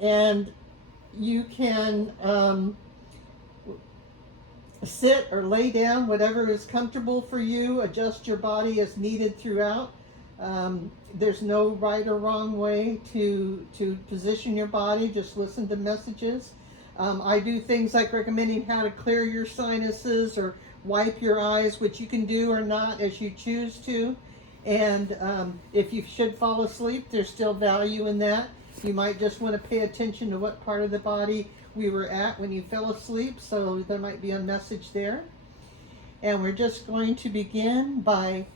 And you can sit or lay down, whatever is comfortable for you. Adjust your body as needed throughout. There's no right or wrong way to position your body. Just listen to messages. I do things like recommending how to clear your sinuses or wipe your eyes, which you can do or not as you choose to. And if you should fall asleep, there's still value in that. You might just want to pay attention to what part of the body we were at when you fell asleep, so there might be a message there. And we're just going to begin by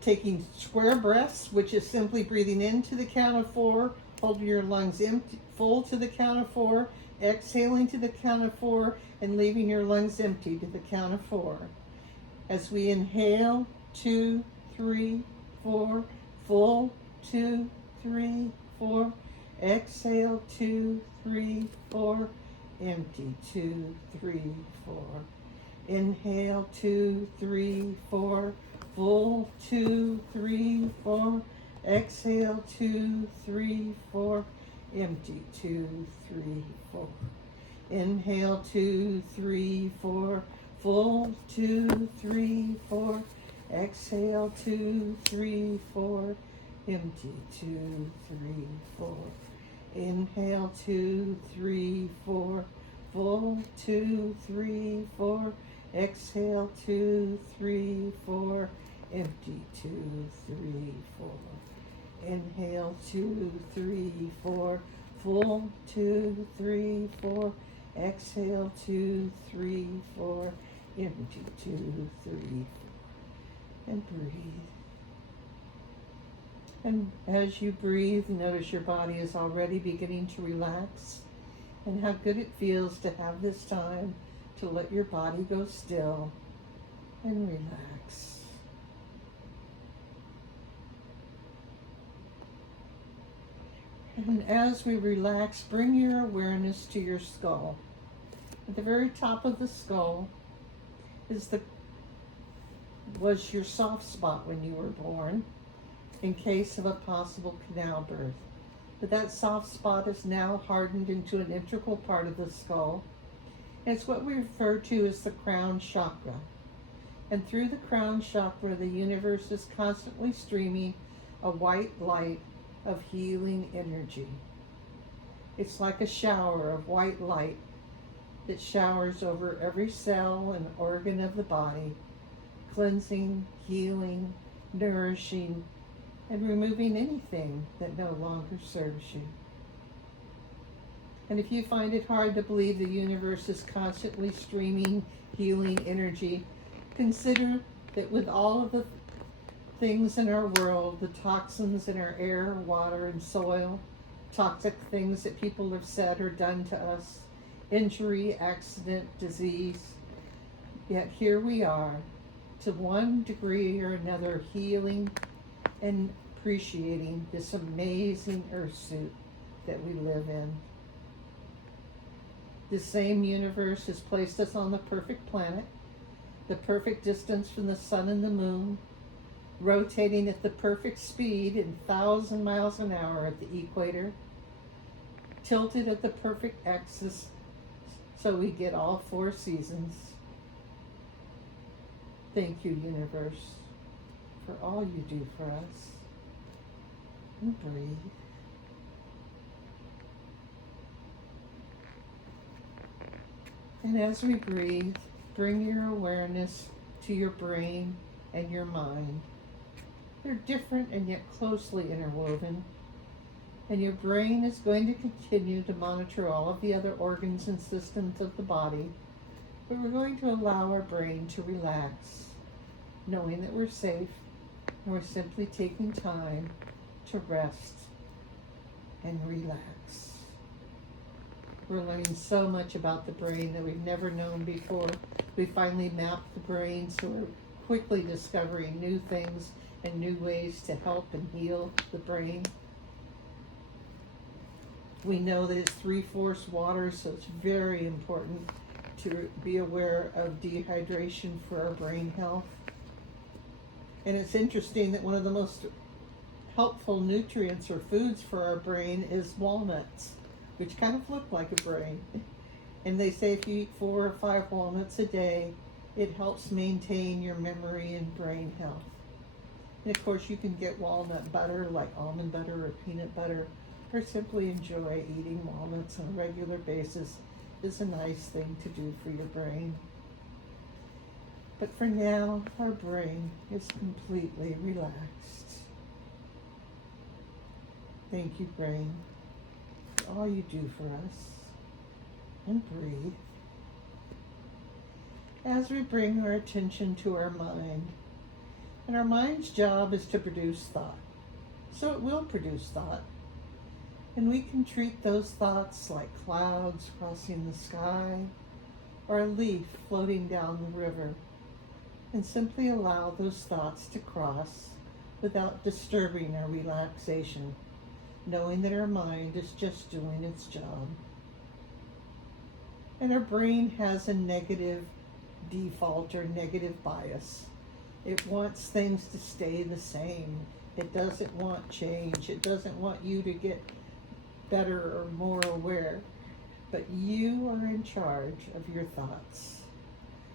taking square breaths, which is simply breathing in to the count of 4, holding your lungs empty, full to the count of 4, exhaling to the count of 4, and leaving your lungs empty to the count of 4. As we inhale, 2, 3, 4, full, 2, 3, 4, exhale, 2, 3, 4, empty, 2, 3, 4. Inhale, 2, 3, 4, full, 2, 3, 4, exhale, 2, 3, 4, empty, 2, 3, 4. Inhale, 2, 3, 4, full, 2, 3, 4, exhale, 2, 3, 4, empty, 2, 3, 4. Inhale, 2, 3, 4, full, 2, 3, 4, exhale, 2, 3, 4, empty, 2, 3, 4. Inhale, 2, 3, 4, full, 2, 3, 4, exhale, 2, 3, 4, empty, 2, 3, 4. And breathe. And as you breathe, notice your body is already beginning to relax, and how good it feels to have this time to let your body go still and relax. And as we relax, bring your awareness to your skull. At the very top of the skull was your soft spot when you were born, in case of a possible canal birth. But that soft spot is now hardened into an integral part of the skull. It's what we refer to as the crown chakra. And through the crown chakra, the universe is constantly streaming a white light of healing energy. It's like a shower of white light that showers over every cell and organ of the body, cleansing, healing, nourishing, and removing anything that no longer serves you. And if you find it hard to believe the universe is constantly streaming healing energy, consider that with all of the things in our world, the toxins in our air, water, and soil, toxic things that people have said or done to us, injury, accident, disease, yet here we are, to one degree or another, healing and appreciating this amazing earth suit that we live in. The same universe has placed us on the perfect planet, the perfect distance from the sun and the moon, rotating at the perfect speed in 1,000 miles an hour at the equator, tilted at the perfect axis so we get all 4 seasons. Thank you, universe, for all you do for us. And breathe. And as we breathe, bring your awareness to your brain and your mind. They're different and yet closely interwoven. And your brain is going to continue to monitor all of the other organs and systems of the body, but we're going to allow our brain to relax, knowing that we're safe and we're simply taking time to rest and relax. We're learning so much about the brain that we've never known before. We finally mapped the brain, so we're quickly discovering new things and new ways to help and heal the brain. We know that it's 3/4 water, so it's very important to be aware of dehydration for our brain health. And it's interesting that one of the most helpful nutrients or foods for our brain is walnuts, which kind of look like a brain. And they say if you eat 4 or 5 walnuts a day, it helps maintain your memory and brain health. And of course, you can get walnut butter like almond butter or peanut butter, or simply enjoy eating walnuts on a regular basis is a nice thing to do for your brain. But for now, our brain is completely relaxed. Thank you, brain, for all you do for us. And breathe. As we bring our attention to our mind, and our mind's job is to produce thought. So it will produce thought. And we can treat those thoughts like clouds crossing the sky or a leaf floating down the river, and simply allow those thoughts to cross without disturbing our relaxation, knowing that our mind is just doing its job. And our brain has a negative default or negative bias. It wants things to stay the same. It doesn't want change. It doesn't want you to get better or more aware. But you are in charge of your thoughts.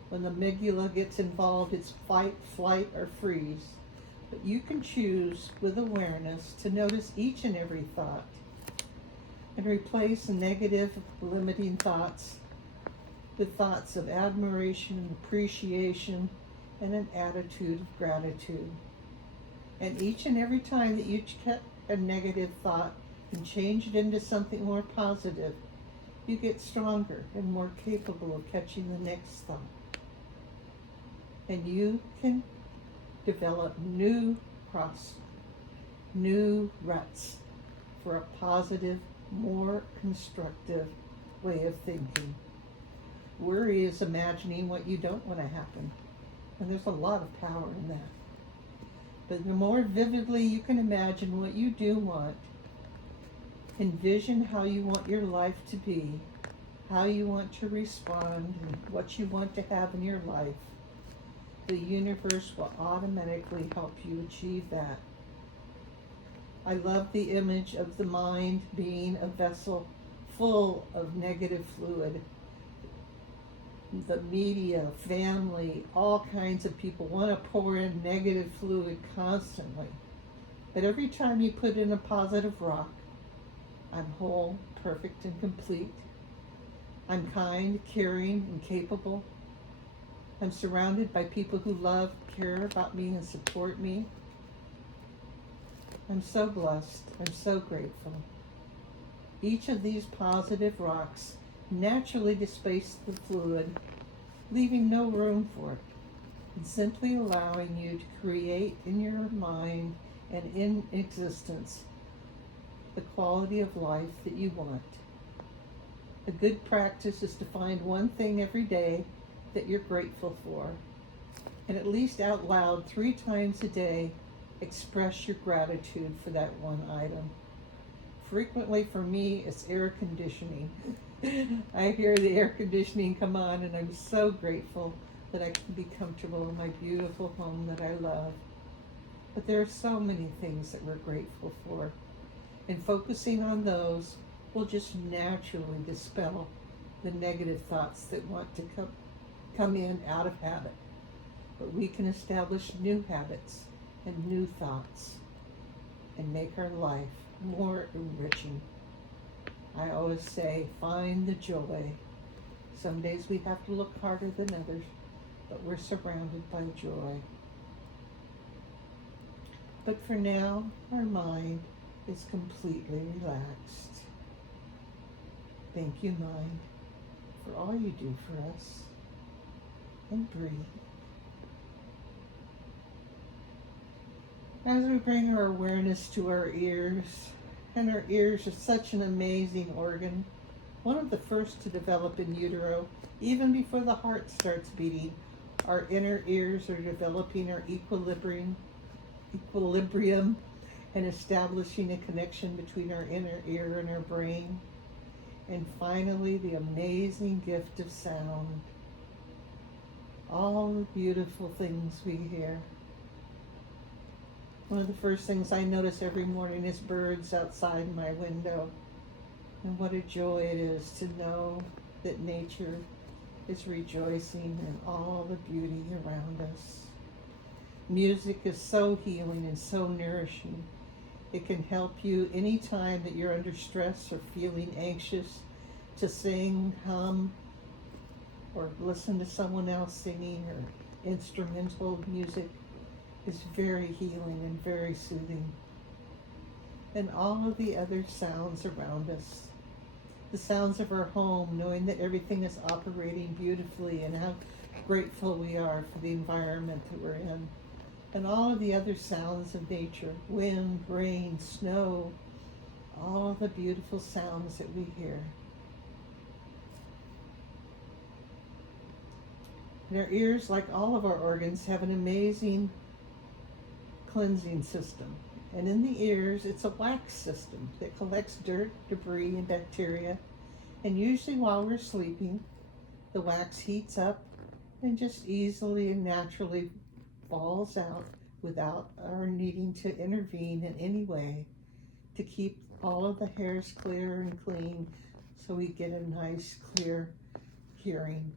When the amygdala gets involved, it's fight, flight, or freeze. But you can choose with awareness to notice each and every thought and replace negative, limiting thoughts with thoughts of admiration and appreciation and an attitude of gratitude. And each and every time that you get a negative thought and change it into something more positive, you get stronger and more capable of catching the next thought. And you can develop new ruts for a positive, more constructive way of thinking. Worry is imagining what you don't want to happen. And there's a lot of power in that. But the more vividly you can imagine what you do want, envision how you want your life to be, how you want to respond, and what you want to have in your life, the universe will automatically help you achieve that. I love the image of the mind being a vessel full of negative fluid. The media, family, all kinds of people want to pour in negative fluid constantly. But every time you put in a positive rock, I'm whole, perfect, and complete. I'm kind, caring, and capable. I'm surrounded by people who love, care about me, and support me. I'm so blessed. I'm so grateful. Each of these positive rocks naturally displace the fluid, leaving no room for it, and simply allowing you to create in your mind and in existence the quality of life that you want. A good practice is to find one thing every day that you're grateful for, and at least out loud 3 times a day, express your gratitude for that one item. Frequently for me, it's air conditioning. I hear the air conditioning come on, and I'm so grateful that I can be comfortable in my beautiful home that I love. But there are so many things that we're grateful for, and focusing on those will just naturally dispel the negative thoughts that want to come in out of habit. But we can establish new habits and new thoughts and make our life more enriching. I always say, find the joy. Some days we have to look harder than others, but we're surrounded by joy. But for now, our mind is completely relaxed. Thank you, mind, for all you do for us. And breathe. As we bring our awareness to our ears, and our ears are such an amazing organ, one of the first to develop in utero, even before the heart starts beating. Our inner ears are developing our equilibrium and establishing a connection between our inner ear and our brain. And finally, the amazing gift of sound. All the beautiful things we hear. One of the first things I notice every morning is birds outside my window. And what a joy it is to know that nature is rejoicing in all the beauty around us. Music is so healing and so nourishing. It can help you anytime that you're under stress or feeling anxious to sing, hum, or listen to someone else singing, or instrumental music is very healing and very soothing. And all of the other sounds around us, the sounds of our home, knowing that everything is operating beautifully and how grateful we are for the environment that we're in. And all of the other sounds of nature, wind, rain, snow, all of the beautiful sounds that we hear. And our ears, like all of our organs, have an amazing cleansing system. And in the ears, it's a wax system that collects dirt, debris, and bacteria. And usually while we're sleeping, the wax heats up and just easily and naturally falls out without our needing to intervene in any way to keep all of the hairs clear and clean so we get a nice, clear hearing.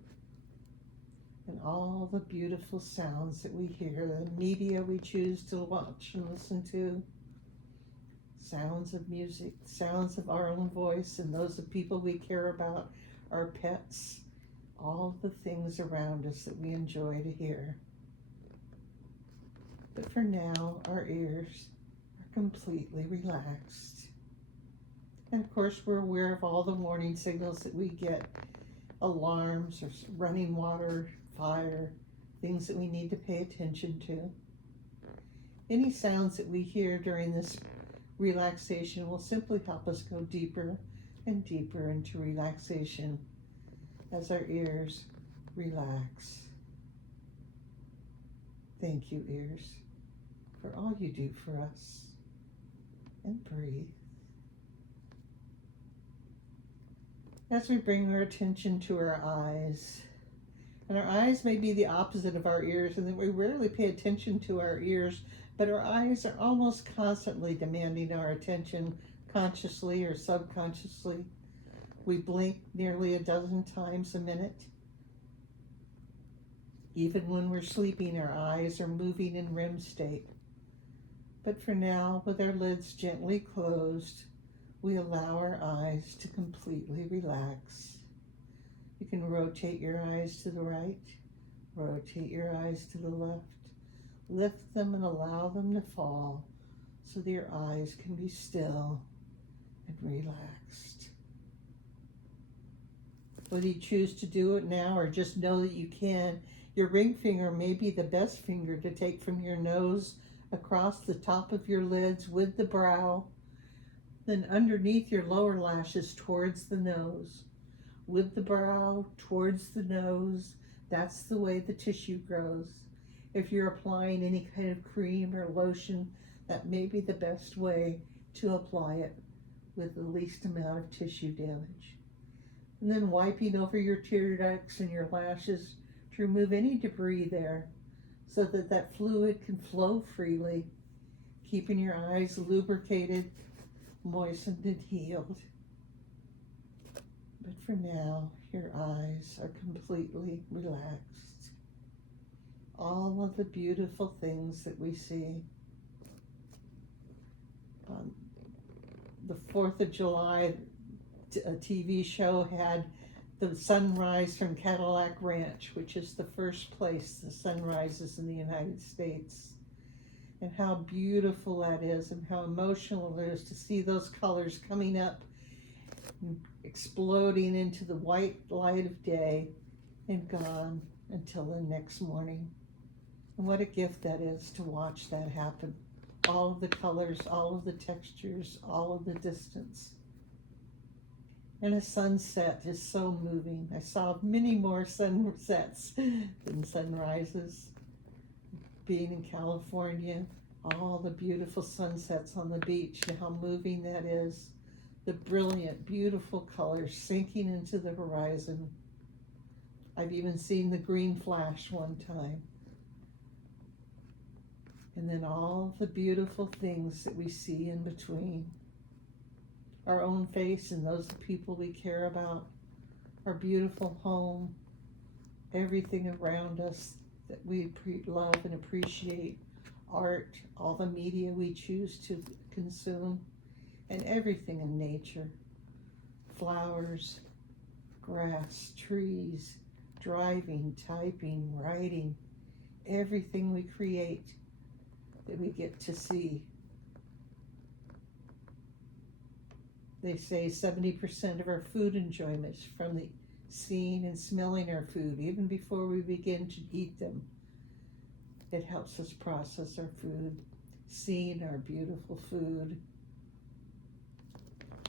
And all the beautiful sounds that we hear, the media we choose to watch and listen to, sounds of music, sounds of our own voice and those of people we care about, our pets, all the things around us that we enjoy to hear. But for now, our ears are completely relaxed. And of course, we're aware of all the warning signals that we get, alarms or running water, fire, things that we need to pay attention to. Any sounds that we hear during this relaxation will simply help us go deeper and deeper into relaxation as our ears relax. Thank you, ears, for all you do for us. And breathe. As we bring our attention to our eyes, and our eyes may be the opposite of our ears, and that we rarely pay attention to our ears, but our eyes are almost constantly demanding our attention, consciously or subconsciously. We blink nearly a dozen times a minute. Even when we're sleeping, our eyes are moving in REM state. But for now, with our lids gently closed, we allow our eyes to completely relax. You can rotate your eyes to the right, rotate your eyes to the left, lift them and allow them to fall so that your eyes can be still and relaxed. Whether you choose to do it now or just know that you can, your ring finger may be the best finger to take from your nose across the top of your lids with the brow, then underneath your lower lashes towards the nose. With the brow towards the nose, that's the way the tissue grows. If you're applying any kind of cream or lotion, that may be the best way to apply it with the least amount of tissue damage. And then wiping over your tear ducts and your lashes to remove any debris there so that that fluid can flow freely, keeping your eyes lubricated, moistened, and healed. But for now, your eyes are completely relaxed. All of the beautiful things that we see. The 4th of July, a TV show had the sunrise from Cadillac Ranch, which is the first place the sun rises in the United States. And how beautiful that is and how emotional it is to see those colors coming up, exploding into the white light of day and gone until the next morning. And what a gift that is to watch that happen. All of the colors, all of the textures, all of the distance. And a sunset is so moving. I saw many more sunsets than sunrises. Being in California, all the beautiful sunsets on the beach and how moving that is. The brilliant, beautiful colors sinking into the horizon. I've even seen the green flash one time. And then all the beautiful things that we see in between. Our own face and those people we care about. Our beautiful home. Everything around us that we love and appreciate. Art, all the media we choose to consume. And everything in nature. Flowers, grass, trees, driving, typing, writing. Everything we create that we get to see. They say 70% of our food enjoyment is from the seeing and smelling our food, even before we begin to eat them. It helps us process our food, seeing our beautiful food.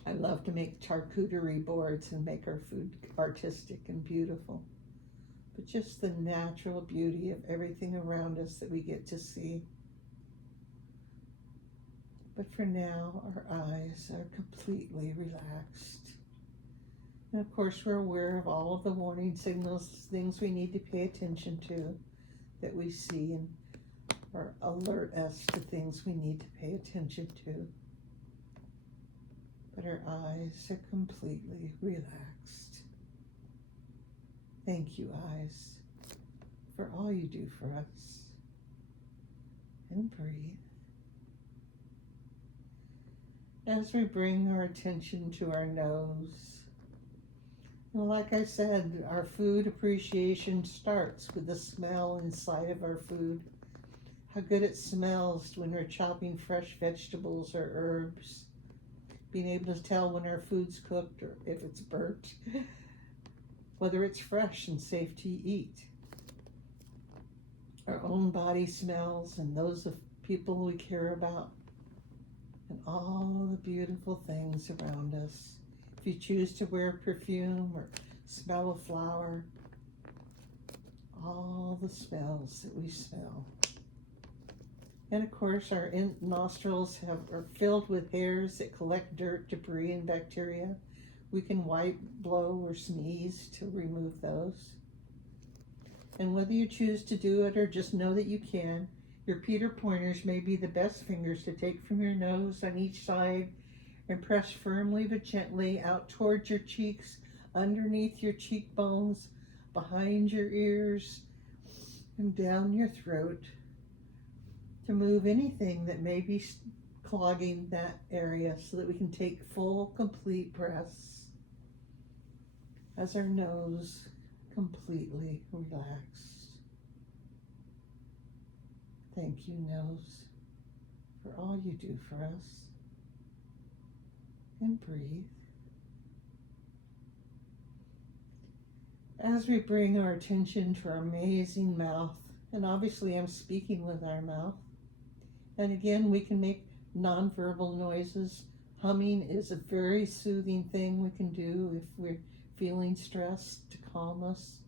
I love to make charcuterie boards and make our food artistic and beautiful. But just the natural beauty of everything around us that we get to see. But for now, our eyes are completely relaxed. And of course, we're aware of all of the warning signals, things we need to pay attention to, that we see and or alert us to things we need to pay attention to. But our eyes are completely relaxed. Thank you, eyes, for all you do for us. And breathe. As we bring our attention to our nose, well, like I said, our food appreciation starts with the smell inside of our food. How good it smells when we're chopping fresh vegetables or herbs. Being able to tell when our food's cooked or if it's burnt. Whether it's fresh and safe to eat. Our own body smells and those of people we care about. And all the beautiful things around us. If you choose to wear perfume or smell a flower, all the smells that we smell. And of course, our nostrils are filled with hairs that collect dirt, debris, and bacteria. We can wipe, blow, or sneeze to remove those. And whether you choose to do it or just know that you can, your Peter pointers may be the best fingers to take from your nose on each side and press firmly but gently out towards your cheeks, underneath your cheekbones, behind your ears, and down your throat to move anything that may be clogging that area so that we can take full, complete breaths as our nose completely relaxed. Thank you, nose, for all you do for us. And breathe. As we bring our attention to our amazing mouth, and obviously I'm speaking with our mouth, and again, we can make nonverbal noises. Humming is a very soothing thing we can do if we're feeling stressed to calm us.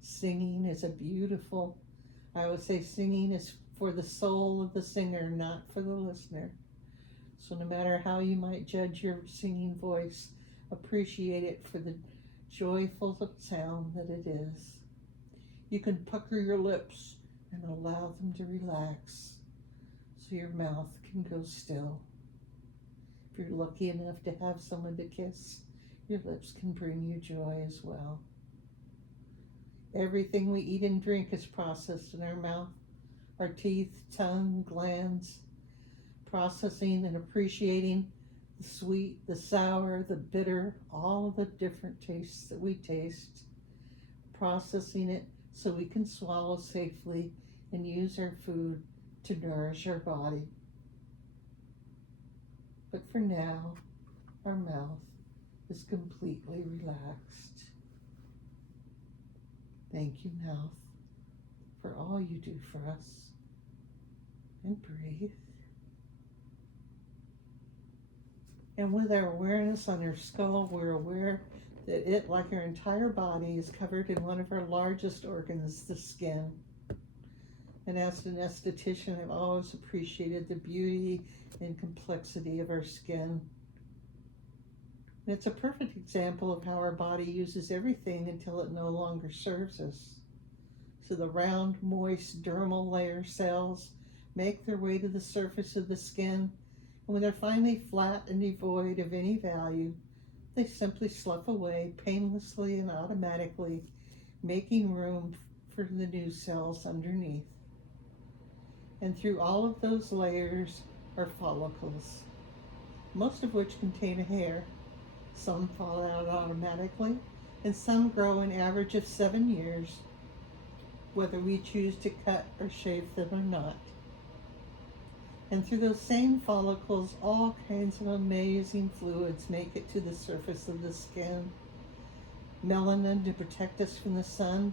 Singing is a beautiful, I would say singing is for the soul of the singer, not for the listener. So no matter how you might judge your singing voice, appreciate it for the joyful sound that it is. You can pucker your lips and allow them to relax so your mouth can go still. If you're lucky enough to have someone to kiss, your lips can bring you joy as well. Everything we eat and drink is processed in our mouth, our teeth, tongue, glands, processing and appreciating the sweet, the sour, the bitter, all the different tastes that we taste, processing it so we can swallow safely and use our food to nourish our body. But for now, our mouth is completely relaxed. Thank you, mouth, for all you do for us. And breathe. And with our awareness on our skull, we're aware that it, like our entire body, is covered in one of our largest organs, the skin. And as an esthetician, I've always appreciated the beauty and complexity of our skin. And it's a perfect example of how our body uses everything until it no longer serves us. So the round, moist, dermal layer cells make their way to the surface of the skin, and when they're finally flat and devoid of any value, they simply slough away painlessly and automatically, making room for the new cells underneath. And through all of those layers are follicles, most of which contain a hair. Some fall out automatically, and some grow an average of 7 years, whether we choose to cut or shave them or not. And through those same follicles, all kinds of amazing fluids make it to the surface of the skin. Melanin to protect us from the sun,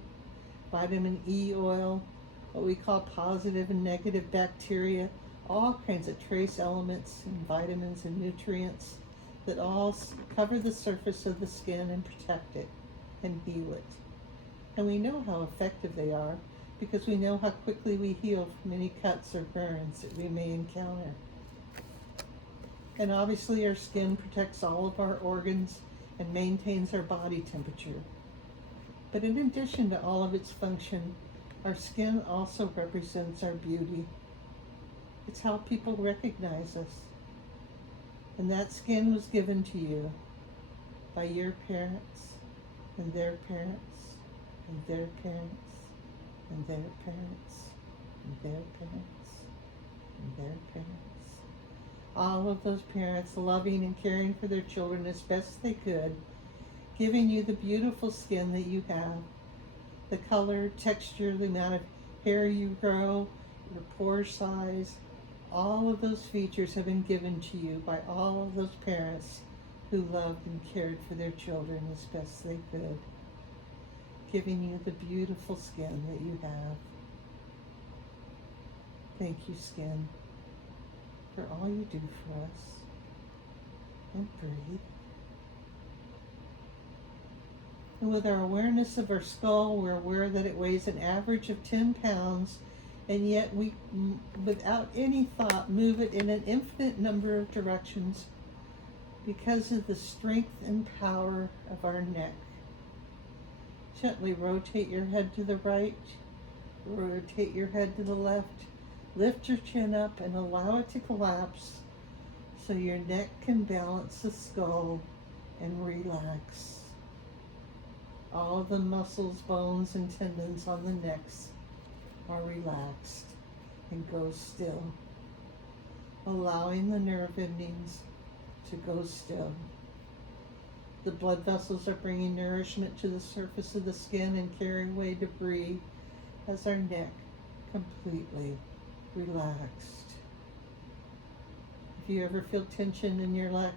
vitamin E oil, what we call positive and negative bacteria, all kinds of trace elements and vitamins and nutrients that all cover the surface of the skin and protect it and heal it. And we know how effective they are because we know how quickly we heal from any cuts or burns that we may encounter. And obviously our skin protects all of our organs and maintains our body temperature. But in addition to all of its function, our skin also represents our beauty. It's how people recognize us. And that skin was given to you by your parents and their parents and their parents and their parents and their parents and their parents. All of those parents loving and caring for their children as best they could, giving you the beautiful skin that you have, the color, texture, the amount of hair you grow, your pore size. All of those features have been given to you by all of those parents who loved and cared for their children as best they could, giving you the beautiful skin that you have. Thank you, skin, for all you do for us. And breathe. And with our awareness of our skull, we're aware that it weighs an average of 10 pounds, and yet we, without any thought, move it in an infinite number of directions because of the strength and power of our neck. Gently rotate your head to the right, rotate your head to the left, lift your chin up and allow it to collapse so your neck can balance the skull and relax. All of the muscles, bones, and tendons on the necks are relaxed and go still, allowing the nerve endings to go still. The blood vessels are bringing nourishment to the surface of the skin and carrying away debris as our neck completely relaxed. If you ever feel tension in your neck,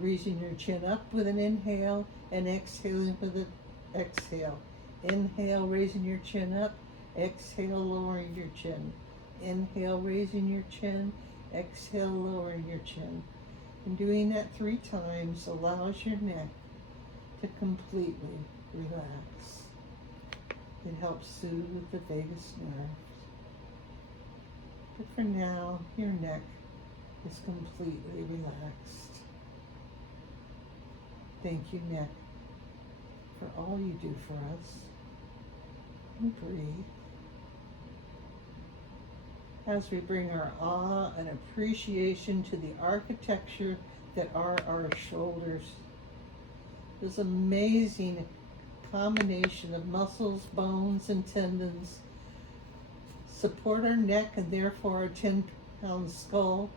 raising your chin up with an inhale and exhaling with an exhale. Inhale, raising your chin up. Exhale, lowering your chin. Inhale, raising your chin. Exhale, lowering your chin. And doing that 3 times allows your neck to completely relax. It helps soothe the vagus nerves. But for now, your neck is completely relaxed. Thank you, neck, for all you do for us. And breathe. As we bring our awe and appreciation to the architecture that are our shoulders. This amazing combination of muscles, bones, and tendons support our neck and therefore our 10-pound skull,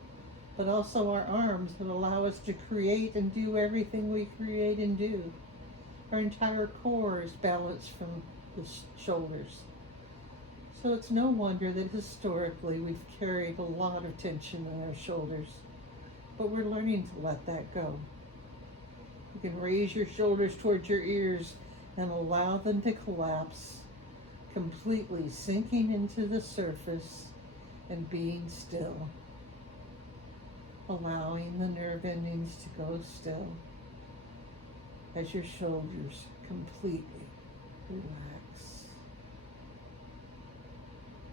but also our arms that allow us to create and do everything we create and do. Our entire core is balanced from the shoulders. So it's no wonder that historically we've carried a lot of tension on our shoulders, but we're learning to let that go. You can raise your shoulders towards your ears and allow them to collapse, completely sinking into the surface and being still. Allowing the nerve endings to go still as your shoulders completely relax.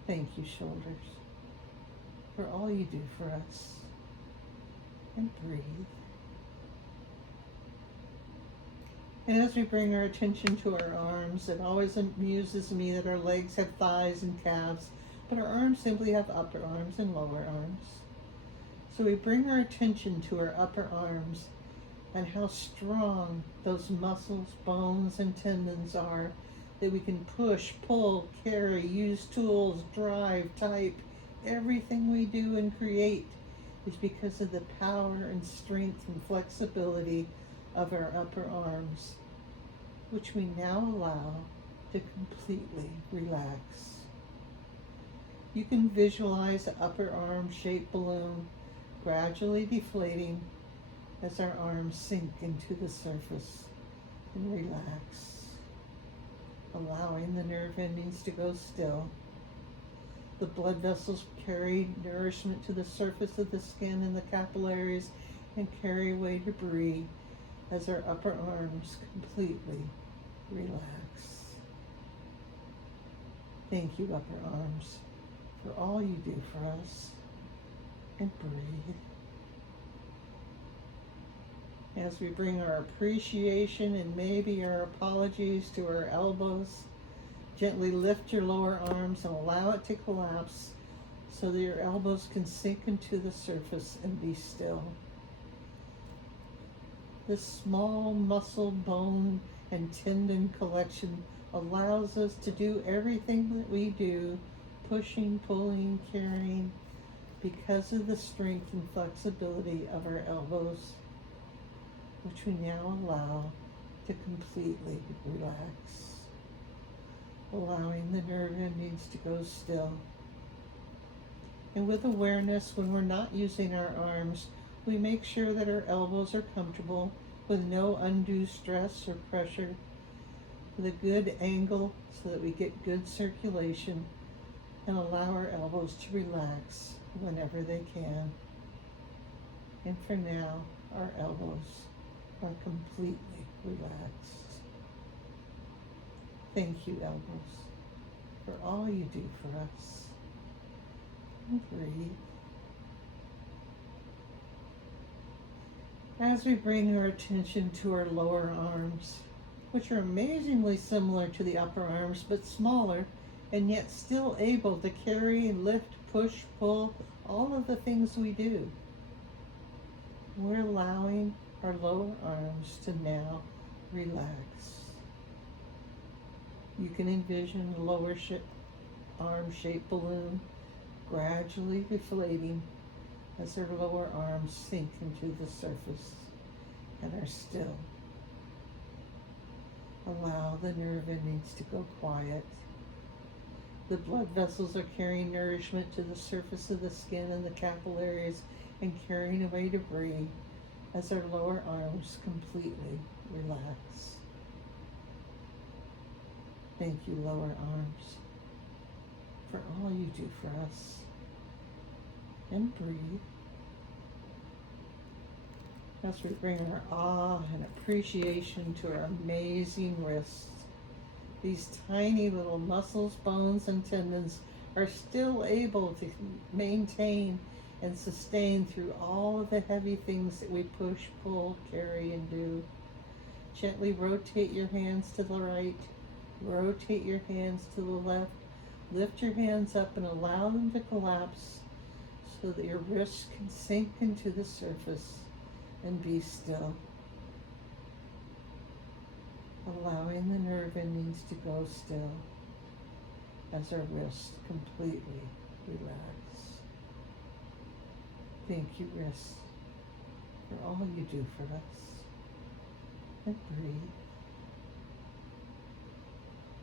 Thank you, shoulders, for all you do for us. And breathe. And as we bring our attention to our arms, it always amuses me that our legs have thighs and calves, but our arms simply have upper arms and lower arms. So we bring our attention to our upper arms and how strong those muscles, bones, and tendons are, that we can push, pull, carry, use tools, drive, type. Everything we do and create is because of the power and strength and flexibility of our upper arms, which we now allow to completely relax. You can visualize the upper arm shaped balloon gradually deflating as our arms sink into the surface and relax, allowing the nerve endings to go still. The blood vessels carry nourishment to the surface of the skin and the capillaries and carry away debris as our upper arms completely relax. Thank you, upper arms, for all you do for us. And breathe. As we bring our appreciation and maybe our apologies to our elbows, gently lift your lower arms and allow it to collapse so that your elbows can sink into the surface and be still. This small muscle, bone, and tendon collection allows us to do everything that we do, pushing, pulling, carrying, because of the strength and flexibility of our elbows, which we now allow to completely relax, allowing the nerve endings to go still. And with awareness, when we're not using our arms, we make sure that our elbows are comfortable with no undue stress or pressure, with a good angle so that we get good circulation, and allow our elbows to relax whenever they can. And for now, our elbows are completely relaxed. Thank you, elbows, for all you do for us. And breathe. As we bring our attention to our lower arms, which are amazingly similar to the upper arms, but smaller, and yet still able to carry, lift, push, pull, all of the things we do. We're allowing our lower arms to now relax. You can envision a lower arm-shaped balloon gradually deflating as our lower arms sink into the surface and are still. Allow the nerve endings to go quiet. The blood vessels are carrying nourishment to the surface of the skin and the capillaries and carrying away debris as our lower arms completely relax. Thank you, lower arms, for all you do for us. And breathe. As we bring our awe and appreciation to our amazing wrists, these tiny little muscles, bones, and tendons are still able to maintain and sustain through all of the heavy things that we push, pull, carry, and do. Gently rotate your hands to the right, rotate your hands to the left, lift your hands up and allow them to collapse so that your wrists can sink into the surface and be still. Allowing the nerve endings to go still as our wrists completely relax. Thank you, wrists, for all you do for us. And breathe.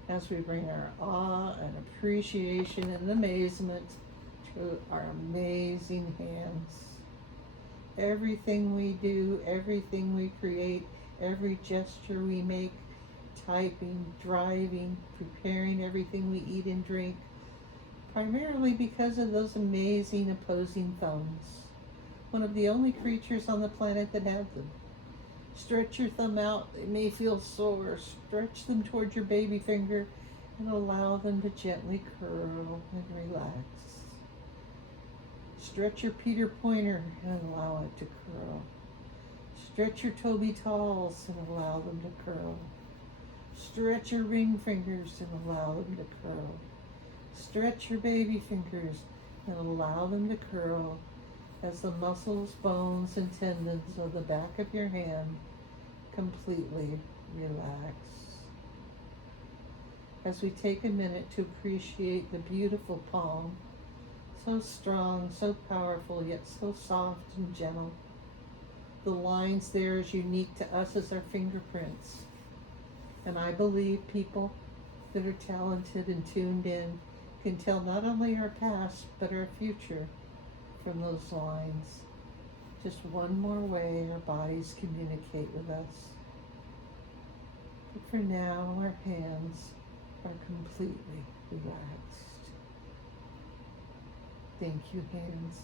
As we bring our awe and appreciation and amazement to our amazing hands. Everything we do, everything we create, every gesture we make, typing, driving, preparing everything we eat and drink, primarily because of those amazing opposing thumbs. One of the only creatures on the planet that have them. Stretch your thumb out, they may feel sore. Stretch them towards your baby finger and allow them to gently curl and relax. Stretch your Peter Pointer and allow it to curl. Stretch your Toby Talls and allow them to curl. Stretch your ring fingers and allow them to curl. Stretch your baby fingers and allow them to curl as the muscles, bones, and tendons of the back of your hand completely relax. As we take a minute to appreciate the beautiful palm, so strong, so powerful, yet so soft and gentle. The lines there is unique to us as our fingerprints. And I believe people that are talented and tuned in can tell not only our past, but our future from those lines. Just one more way our bodies communicate with us. But for now, our hands are completely relaxed. Thank you, hands,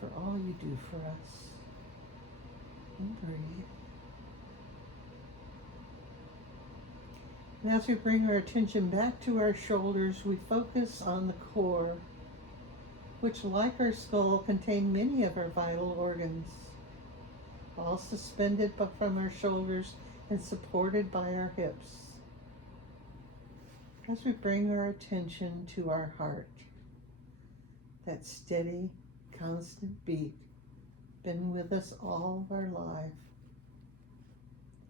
for all you do for us. And breathe. And as we bring our attention back to our shoulders, we focus on the core, which, like our skull, contain many of our vital organs, all suspended from our shoulders and supported by our hips. As we bring our attention to our heart, that steady, constant beat, been with us all our life.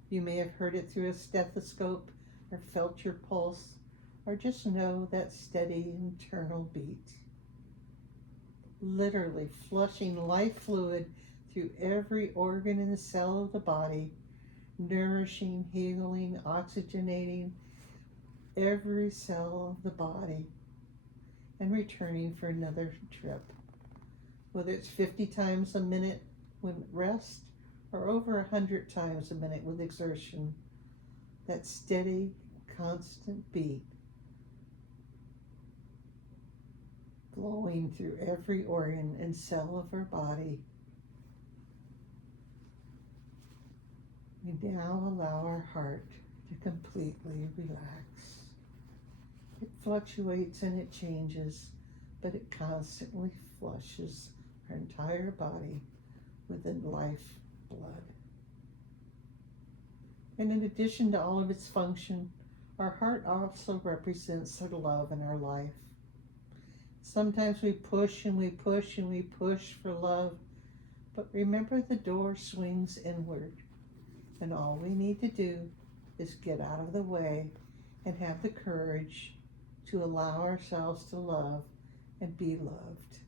You may have heard it through a stethoscope or felt your pulse, or just know that steady internal beat. Literally flushing life fluid through every organ and cell of the body, nourishing, healing, oxygenating every cell of the body, and returning for another trip. Whether it's 50 times a minute with rest, or over 100 times a minute with exertion, that steady, constant beat flowing through every organ and cell of our body. We now allow our heart to completely relax. It fluctuates and it changes, but it constantly flushes our entire body with the life blood. And in addition to all of its function, our heart also represents the love in our life. Sometimes we push and we push and we push for love, but remember the door swings inward, and all we need to do is get out of the way and have the courage to allow ourselves to love and be loved.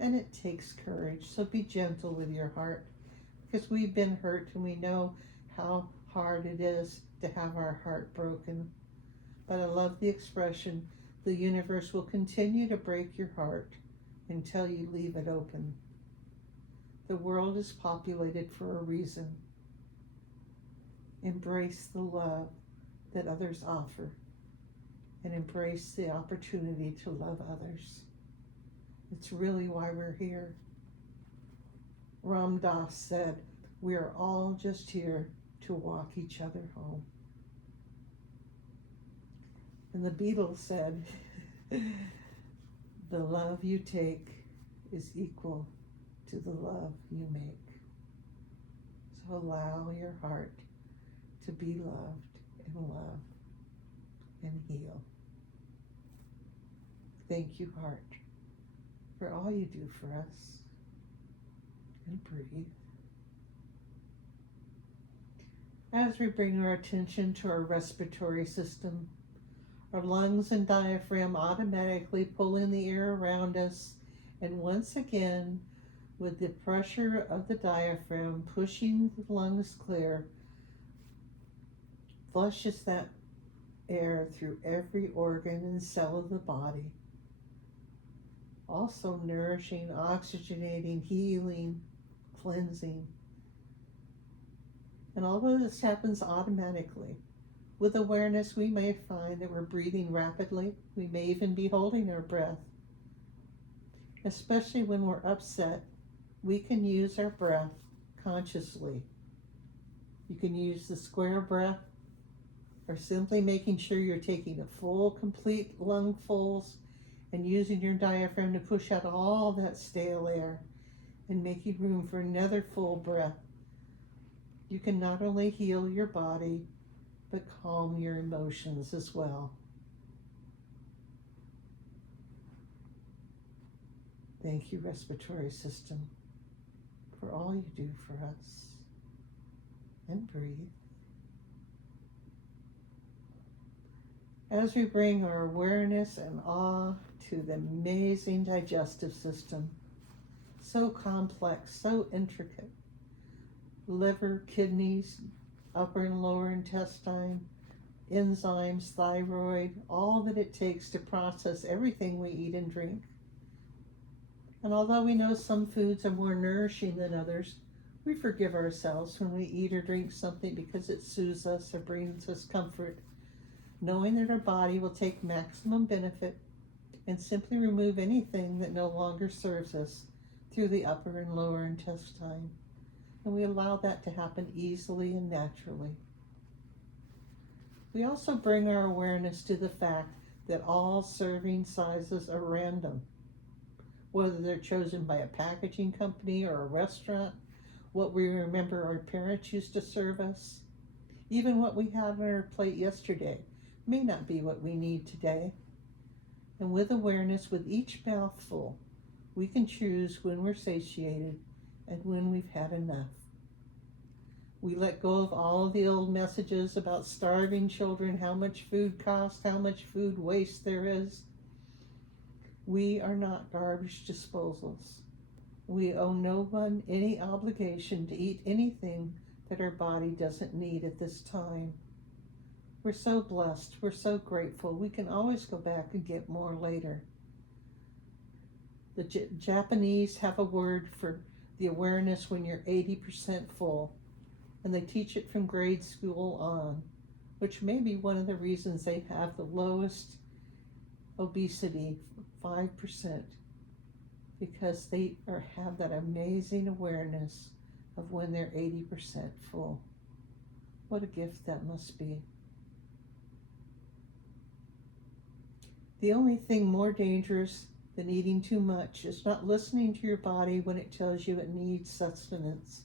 And it takes courage, so be gentle with your heart, because we've been hurt and we know how hard it is to have our heart broken. But I love the expression, the universe will continue to break your heart until you leave it open. The world is populated for a reason. Embrace the love that others offer, and embrace the opportunity to love others. It's really why we're here. Ram Dass said, we are all just here to walk each other home. And the Beatles said, the love you take is equal to the love you make. So allow your heart to be loved and love and heal. Thank you, heart, for all you do for us. And breathe. As we bring our attention to our respiratory system, our lungs and diaphragm automatically pull in the air around us, and once again, with the pressure of the diaphragm pushing the lungs clear, flushes that air through every organ and cell of the body, also nourishing, oxygenating, healing, cleansing. And all of this happens automatically. With awareness, we may find that we're breathing rapidly. We may even be holding our breath. Especially when we're upset, we can use our breath consciously. You can use the square breath, or simply making sure you're taking a full, complete lungfuls and using your diaphragm to push out all that stale air and making room for another full breath. You can not only heal your body, but calm your emotions as well. Thank you, respiratory system, for all you do for us. And breathe. As we bring our awareness and awe to the amazing digestive system, so complex, so intricate. Liver, kidneys, upper and lower intestine, enzymes, thyroid, all that it takes to process everything we eat and drink. And although we know some foods are more nourishing than others, we forgive ourselves when we eat or drink something because it soothes us or brings us comfort, knowing that our body will take maximum benefit and simply remove anything that no longer serves us through the upper and lower intestine. And we allow that to happen easily and naturally. We also bring our awareness to the fact that all serving sizes are random, whether they're chosen by a packaging company or a restaurant, what we remember our parents used to serve us, even what we had on our plate yesterday may not be what we need today. And with awareness, with each mouthful, we can choose when we're satiated and when we've had enough. We let go of all of the old messages about starving children, how much food costs, how much food waste there is. We are not garbage disposals. We owe no one any obligation to eat anything that our body doesn't need at this time. We're so blessed, we're so grateful. We can always go back and get more later. The Japanese have a word for the awareness when you're 80% full, and they teach it from grade school on, which may be one of the reasons they have the lowest obesity, 5%, because they have that amazing awareness of when they're 80% full. What a gift that must be. The only thing more dangerous than eating too much is not listening to your body when it tells you it needs sustenance,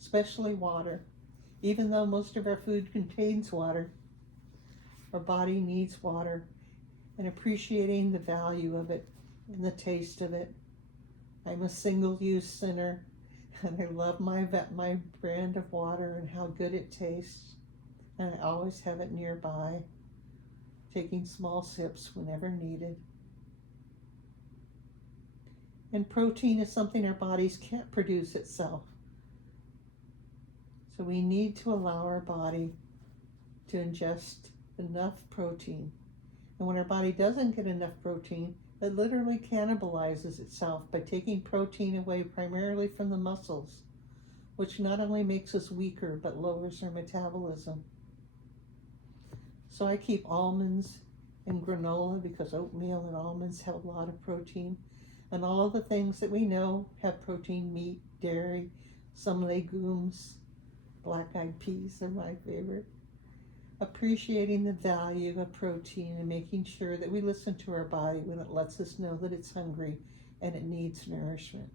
especially water. Even though most of our food contains water, our body needs water, and appreciating the value of it and the taste of it. I'm a single-use sinner, and I love my brand of water and how good it tastes, and I always have it nearby, taking small sips whenever needed. And protein is something our bodies can't produce itself. So we need to allow our body to ingest enough protein. And when our body doesn't get enough protein, it literally cannibalizes itself by taking protein away primarily from the muscles, which not only makes us weaker, but lowers our metabolism. So I keep almonds and granola because oatmeal and almonds have a lot of protein. And all of the things that we know have protein: meat, dairy, some legumes, black-eyed peas are my favorite. Appreciating the value of protein and making sure that we listen to our body when it lets us know that it's hungry and it needs nourishment.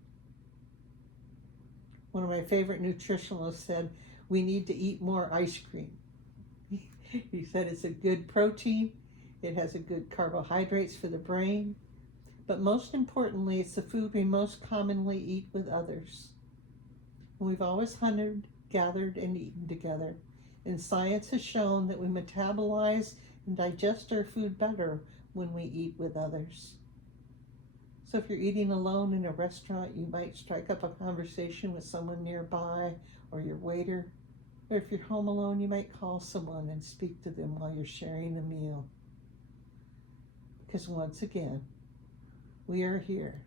One of my favorite nutritionalists said, we need to eat more ice cream. He said it's a good protein, it has a good carbohydrates for the brain, but most importantly, it's the food we most commonly eat with others. And we've always hunted, gathered, and eaten together. And science has shown that we metabolize and digest our food better when we eat with others. So if you're eating alone in a restaurant, you might strike up a conversation with someone nearby or your waiter. Or if you're home alone, you might call someone and speak to them while you're sharing a meal. Because once again, we are here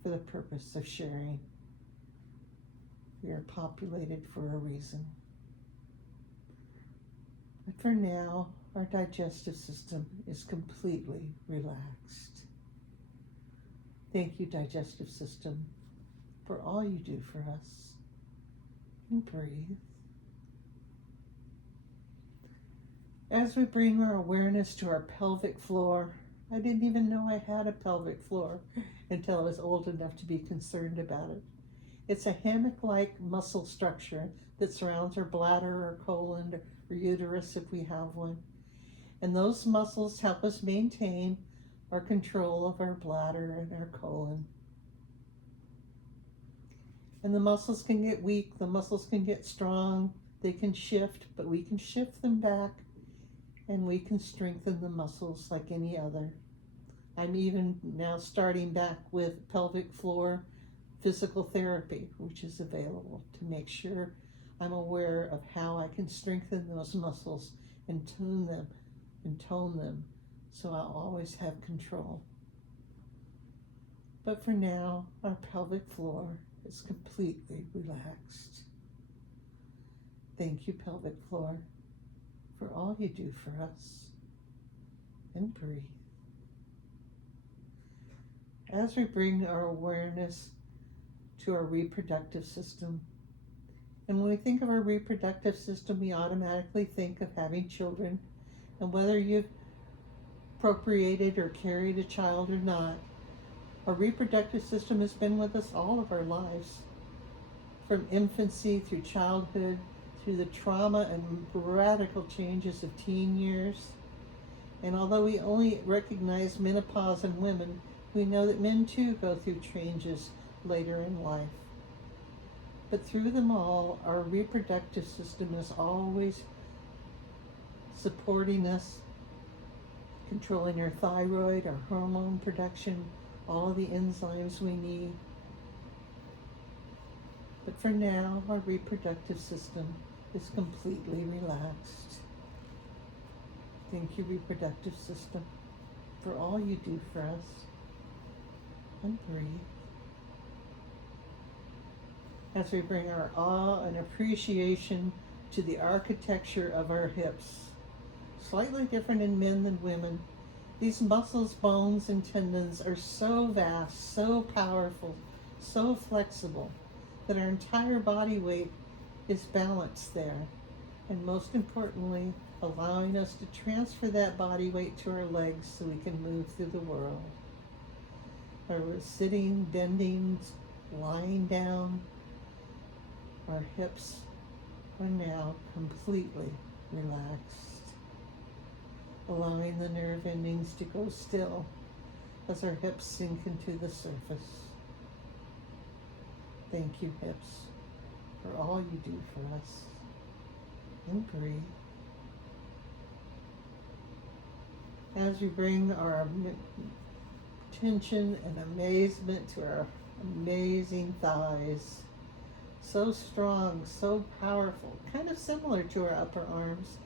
for the purpose of sharing. We are populated for a reason. But for now, our digestive system is completely relaxed. Thank you, digestive system, for all you do for us. And breathe. As we bring our awareness to our pelvic floor, I didn't even know I had a pelvic floor until I was old enough to be concerned about it. It's a hammock-like muscle structure that surrounds our bladder or colon or uterus if we have one. And those muscles help us maintain our control of our bladder and our colon. And the muscles can get weak, the muscles can get strong, they can shift, but we can shift them back and we can strengthen the muscles like any other. I'm even now starting back with pelvic floor physical therapy, which is available to make sure I'm aware of how I can strengthen those muscles and tone them so I'll always have control. But for now, our pelvic floor is completely relaxed. Thank you, pelvic floor, for all you do for us. And breathe. As we bring our awareness to our reproductive system, and when we think of our reproductive system, we automatically think of having children. And whether you've procreated or carried a child or not, our reproductive system has been with us all of our lives. From infancy through childhood, through the trauma and radical changes of teen years. And although we only recognize menopause in women, we know that men too go through changes later in life. But through them all, our reproductive system is always supporting us, controlling our thyroid, our hormone production, all of the enzymes we need. But for now, our reproductive system is completely relaxed. Thank you, reproductive system, for all you do for us. And breathe. As we bring our awe and appreciation to the architecture of our hips, slightly different in men than women, these muscles, bones, and tendons are so vast, so powerful, so flexible, that our entire body weight is balanced there. And most importantly, allowing us to transfer that body weight to our legs so we can move through the world. Whether we're sitting, bending, lying down, our hips are now completely relaxed, allowing the nerve endings to go still as our hips sink into the surface. Thank you, hips, for all you do for us. And breathe. As we bring our attention and amazement to our amazing thighs, so strong, so powerful, kind of similar to our upper arms,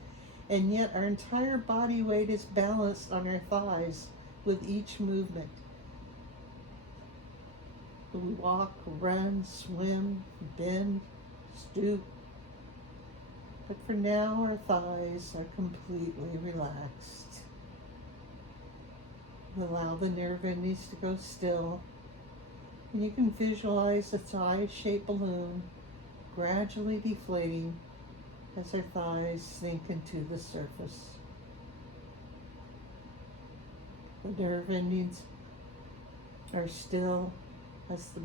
and yet our entire body weight is balanced on our thighs with each movement. We walk, run, swim, bend, stoop. But for now, our thighs are completely relaxed. We allow the nerve endings to go still. And you can visualize a thigh-shaped balloon gradually deflating as our thighs sink into the surface. The nerve endings are still as the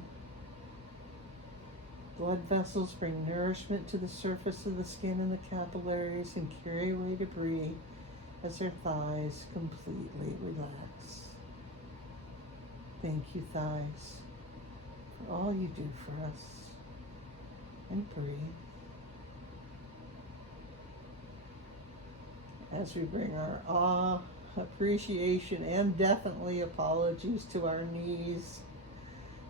blood vessels bring nourishment to the surface of the skin and the capillaries and carry away debris as our thighs completely relax. Thank you, thighs, for all you do for us. And breathe. As we bring our awe, appreciation, and definitely apologies to our knees.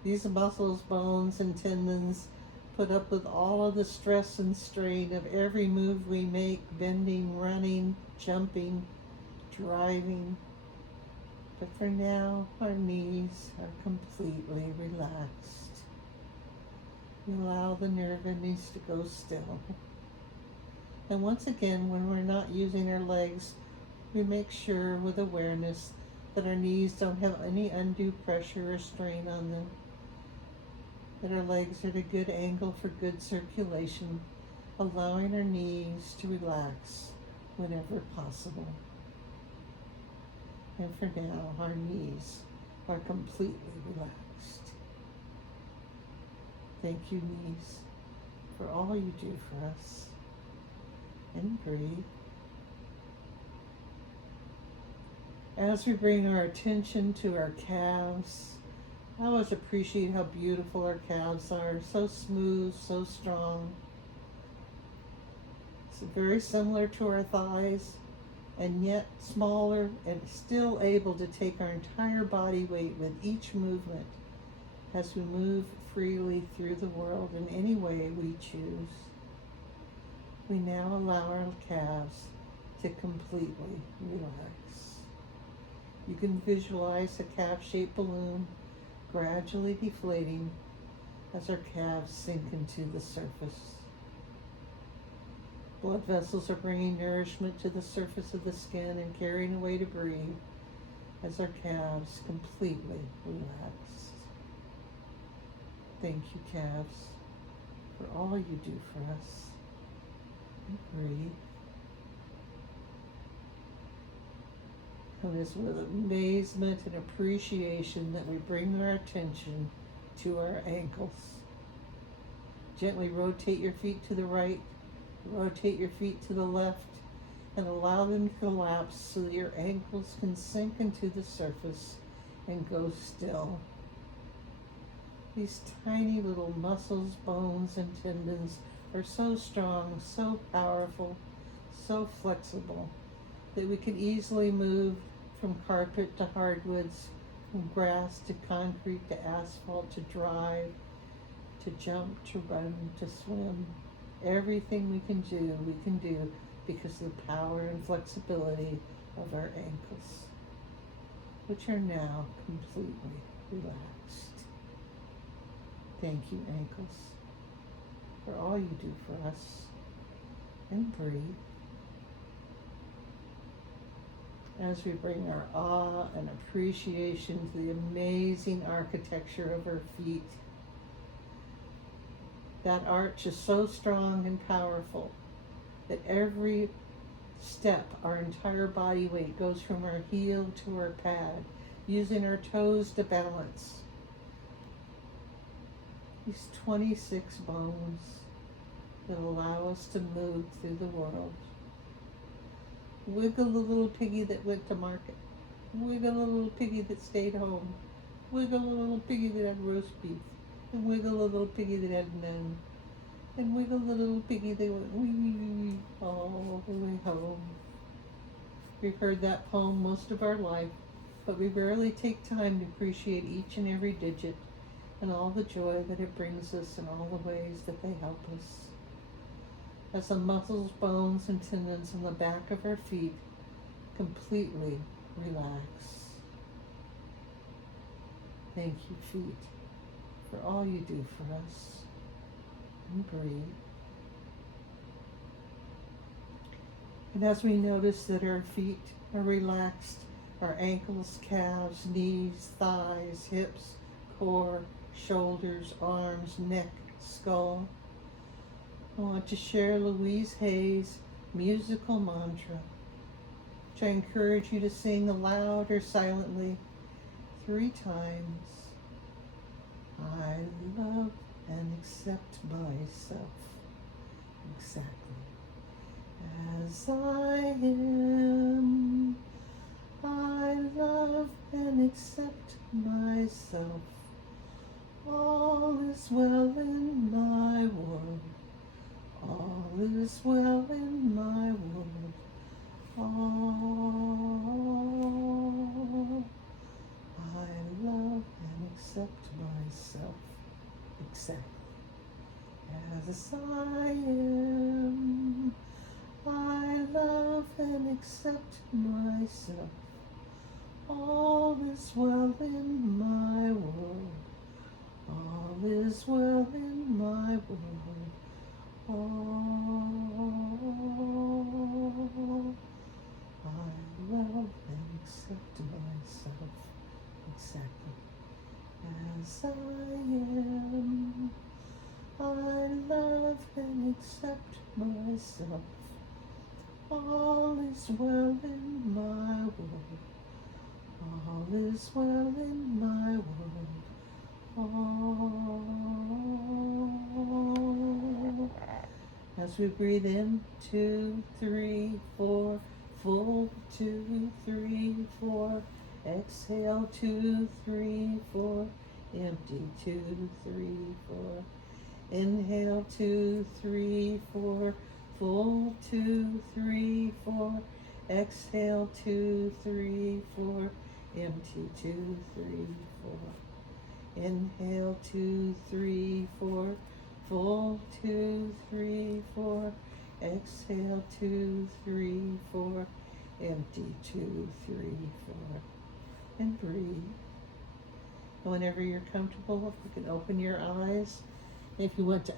These muscles, bones, and tendons put up with all of the stress and strain of every move we make, bending, running, jumping, driving. But for now, our knees are completely relaxed. We allow the nerve endings to go still. And once again, when we're not using our legs, we make sure with awareness that our knees don't have any undue pressure or strain on them, that our legs are at a good angle for good circulation, allowing our knees to relax whenever possible. And for now, our knees are completely relaxed. Thank you, knees, for all you do for us. And breathe. As we bring our attention to our calves, I always appreciate how beautiful our calves are. So smooth, so strong. It's very similar to our thighs, and yet smaller, and still able to take our entire body weight with each movement as we move freely through the world in any way we choose. We now allow our calves to completely relax. You can visualize a calf-shaped balloon gradually deflating as our calves sink into the surface. Blood vessels are bringing nourishment to the surface of the skin and carrying away debris as our calves completely relax. Thank you, calves, for all you do for us. And breathe. And it's with amazement and appreciation that we bring our attention to our ankles. Gently rotate your feet to the right, rotate your feet to the left, and allow them to collapse so that your ankles can sink into the surface and go still. These tiny little muscles, bones, and tendons are so strong, so powerful, so flexible that we can easily move from carpet to hardwoods, from grass to concrete to asphalt to drive, to jump, to run, to swim. Everything we can do because of the power and flexibility of our ankles, which are now completely relaxed. Thank you, ankles, for all you do for us. And breathe. As we bring our awe and appreciation to the amazing architecture of our feet. That arch is so strong and powerful that every step, our entire body weight goes from our heel to our pad, using our toes to balance. These 26 bones that allow us to move through the world. Wiggle the little piggy that went to market. Wiggle the little piggy that stayed home. Wiggle the little piggy that had roast beef. And wiggle the little piggy that had none. And wiggle the little piggy that went wee wee wee wee all the way home. We've heard that poem most of our life, but we rarely take time to appreciate each and every digit and all the joy that it brings us and all the ways that they help us. As the muscles, bones, and tendons on the back of our feet completely relax. Thank you, feet, for all you do for us. And breathe. And as we notice that our feet are relaxed, our ankles, calves, knees, thighs, hips, core, shoulders, arms, neck, skull, I want to share Louise Hay's musical mantra, which I encourage you to sing aloud or silently 3 times. I love and accept myself exactly as I am. I love and accept myself. All is well in my world. All is well in my world. All I love and accept myself exactly as I am. I love and accept myself. All is well in my world. All is well in my world. All I love and accept myself exactly as I am. I love and accept myself. All is well in my world. All is well in my world. All. As we breathe in, 2, 3, 4, full, 2, 3, 4. Exhale, 2, 3, 4. Empty, 2, 3, 4. Inhale, 2, 3, 4. Full, 2, 3, 4. Exhale, 2, 3, 4. Empty, 2, 3, 4. Inhale, 2, 3, 4. Full, 2, 3, 4. Exhale, 2, 3, 4. Empty, 2, 3, 4. And breathe. Whenever you're comfortable, you can open your eyes. If you want to